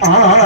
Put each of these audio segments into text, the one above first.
Ah.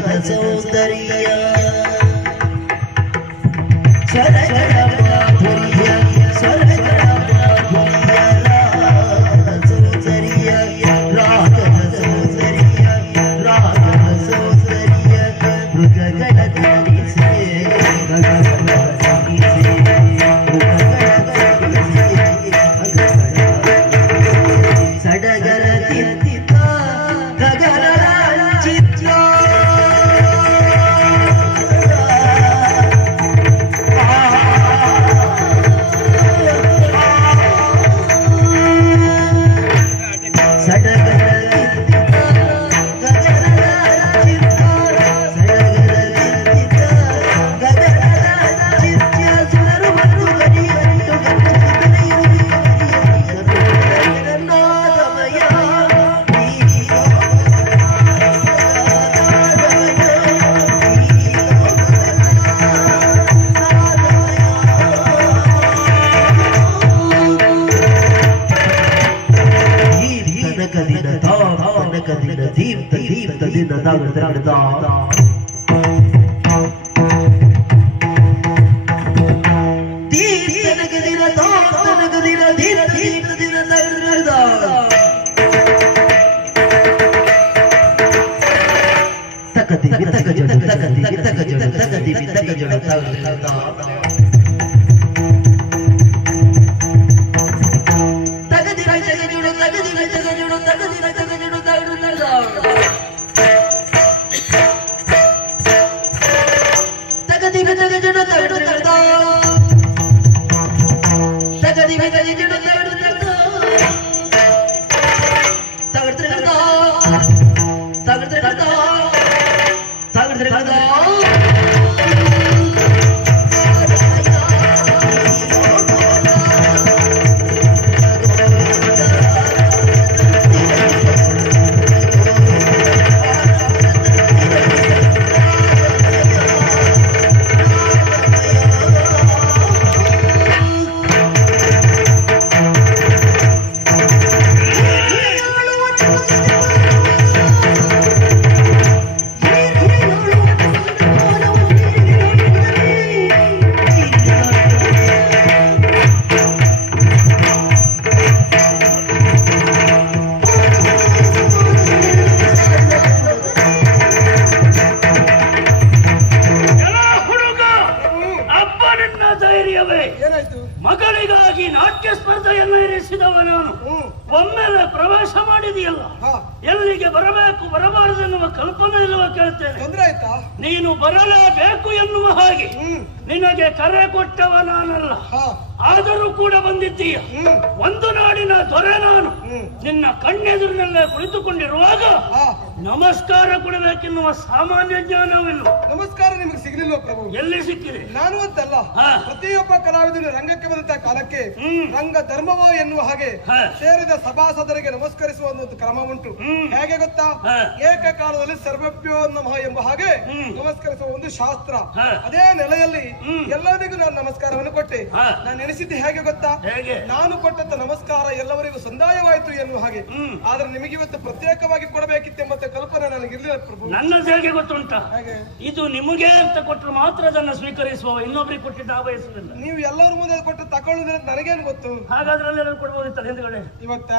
सौंदर्य da da da da Thank you. ಮಗಳಿಗಾಗಿ ನಾಟ್ಯ ಸ್ಪರ್ಧೆಯನ್ನು ಇರಿಸಿದವ ನಾನು. ಒಮ್ಮೆಲೆ ಪ್ರವೇಶ ಮಾಡಿದೆಯಲ್ಲ ಎಲ್ಲಿಗೆ ಬರಬೇಕು ಬರಬಾರದು ಎನ್ನುವ ಕಲ್ಪನೆ ಇಲ್ಲವ ಕೇಳ್ತೇನೆ. ತೊಂದ್ರೆ ಆಯ್ತಾ? ನೀನು ಬರಲೇಬೇಕು ಎನ್ನುವ ಹಾಗೆ. ಹ್ಮ್. ನಿನಗೆ ಕರೆ ಕೊಟ್ಟವ ನಾನಲ್ಲ ಆದರೂ ಕೂಡ ಬಂದಿದ್ದೀಯ. ಒಂದು ನಾಡಿನ ದೊರೆ ನಾನು. ನಿನ್ನ ಕಣ್ಣೆದುರಿನಲ್ಲೇ ಕುಳಿತುಕೊಂಡಿರುವಾಗ ನಮಸ್ಕಾರ ಕೊಡಬೇಕೆನ್ನುವ ಸಾಮಾನ್ಯ ಜ್ಞಾನವಿಲ್ಲ. ನಮಸ್ಕಾರ ನಿಮಗೆ ಸಿಗಲಿಲ್ಲ ಪ್ರಭು? ಎಲ್ಲಿ ಸಿಕ್ಕಿದೆ? ನಾನು ಅಂತಲ್ಲ. ಪ್ರತಿಯೊಬ್ಬ ಕಲಾವಿದರು ರಂಗಕ್ಕೆ ಬಂದಂತ ಕಾಲಕ್ಕೆ. ರಂಗ ಧರ್ಮವ ಎನ್ನುವ ಹಾಗೆ. ಸೇರಿದ ಸಭಾಸದರಿಗೆ ನಮಸ್ಕರಿಸುವ ಒಂದು ಕ್ರಮ ಉಂಟು. ಹೇಗೆ ಗೊತ್ತಾ? ಏಕಕಾಲದಲ್ಲಿ ಸರ್ವಭ್ಯೋ ನಮಃ ಎಂಬ ಹಾಗೆ. ನಮಸ್ಕರಿಸುವ ಒಂದು ಶಾಸ್ತ್ರ. ಅದೇ ನೆಲೆಯಲ್ಲಿ ಹ್ಮ್. ಎಲ್ಲರಿಗೂ ನಾನು ನಮಸ್ಕಾರವನ್ನು ಕೊಟ್ಟೆ. ನಾನು ನೆನೆಸಿದ್ದು ಹೇಗೆ ಗೊತ್ತಾ? ಹೇಗೆ? ನಾನು ಕೊಟ್ಟಂತ ನಮಸ್ಕಾರ ಎಲ್ಲವರಿಗೂ ಸಂದಾಯವಾಯಿತು ಎನ್ನುವ ಹಾಗೆ. ಹ್ಮ್. ಆದ್ರೆ ನಿಮಗೆ ಇವತ್ತು ಪ್ರತ್ಯೇಕವಾಗಿ ಕೊಡಬೇಕಿತ್ತೆಂಬ ಕಲ್ಪನೆ ನನಗೆ ಇರಲಿಲ್ಲ ಪ್ರಭು. ನನ್ನದು ಹೇಗೆ ಗೊತ್ತುಂಟ? ಹಾಗೆ? ಇದು ನಿಮಗೆ ಅಂತ ಕೊಟ್ಟರು ಮಾತ್ರ ಅದನ್ನು ಸ್ವೀಕರಿಸುವ ಇನ್ನೊಬ್ಬರಿಗೆ ಕೊಟ್ಟಿದ್ದ ಆ ಬಯಸುವುದಿಲ್ಲ ನೀವು ಎಲ್ಲರ ಮುಂದೆ ಕೊಟ್ಟು ತಗೊಳ್ಳುವುದಿಲ್ಲ ನನಗೇನು ಗೊತ್ತು? ಹಾಗಾದ್ರೆ ಕೊಡ್ಬೋದಿತ್ತಲ್ಲ ಹಿಂದ್ಗಡೆ? ಇವತ್ತ.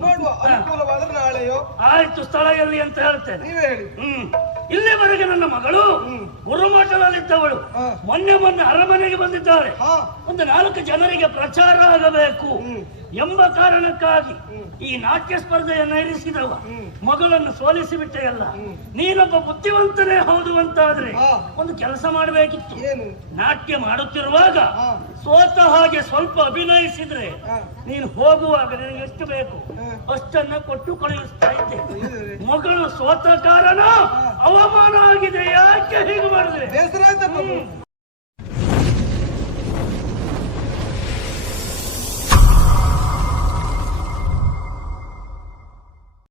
ನೋಡುವ ಅನುಕೂಲವಾದ್ರೆ ನಾಳೆಯೋ? ಆಯ್ತು ಸ್ಥಳ ಎಲ್ಲಿ ಅಂತ ಹೇಳ್ತೇನೆ. ನೀವೇ ಹೇಳಿ. ಹ್ಮ್. ಇಲ್ಲಿವರೆಗೆ ನನ್ನ ಮಗಳು ಗುರುಮಠದಲ್ಲಿದ್ದವಳು. ಮೊನ್ನೆ ಮೊನ್ನೆ ಅರಮನೆಗೆ ಬಂದಿದ್ದಾಳೆ ಒಂದು ನಾಲ್ಕು ಜನರಿಗೆ ಪ್ರಚಾರ ಆಗಬೇಕು ಎಂಬ ಕಾರಣಕ್ಕಾಗಿ ಈ ನಾಟ್ಯ ಸ್ಪರ್ಧೆಯನ್ನು ಇರಿಸಿದವ. ಮಗಳನ್ನು ಸೋಲಿಸಿ ಬಿಟ್ಟೆಯಲ್ಲ ನೀನೊಬ್ಬ ಬುದ್ಧಿವಂತನೇ ಹೌದು ಅಂತಾದ್ರೆ. ಒಂದು ಕೆಲಸ ಮಾಡಬೇಕಿತ್ತು. ನಾಟ್ಯ ಮಾಡುತ್ತಿರುವಾಗ ಸ್ವತಃ ಸೋತ ಹಾಗೆ ಸ್ವಲ್ಪ ಅಭಿನಯಿಸಿದ್ರೆ ನೀನು ಹೋಗುವಾಗ ನಿನಗೆ ಎಷ್ಟು ಬೇಕು. ಅಷ್ಟನ್ನ ಕೊಟ್ಟು ಕಳುಹಿಸ್ತಾ ಇದ್ದೆ. ಇದೆ. ಮಗಳು ಸೋತ ಕಾರಣ ಅವಮಾನ ಆಗಿದೆ ಯಾಕೆ ಹೀಗೆ ಮಾಡಿದ್ರೆ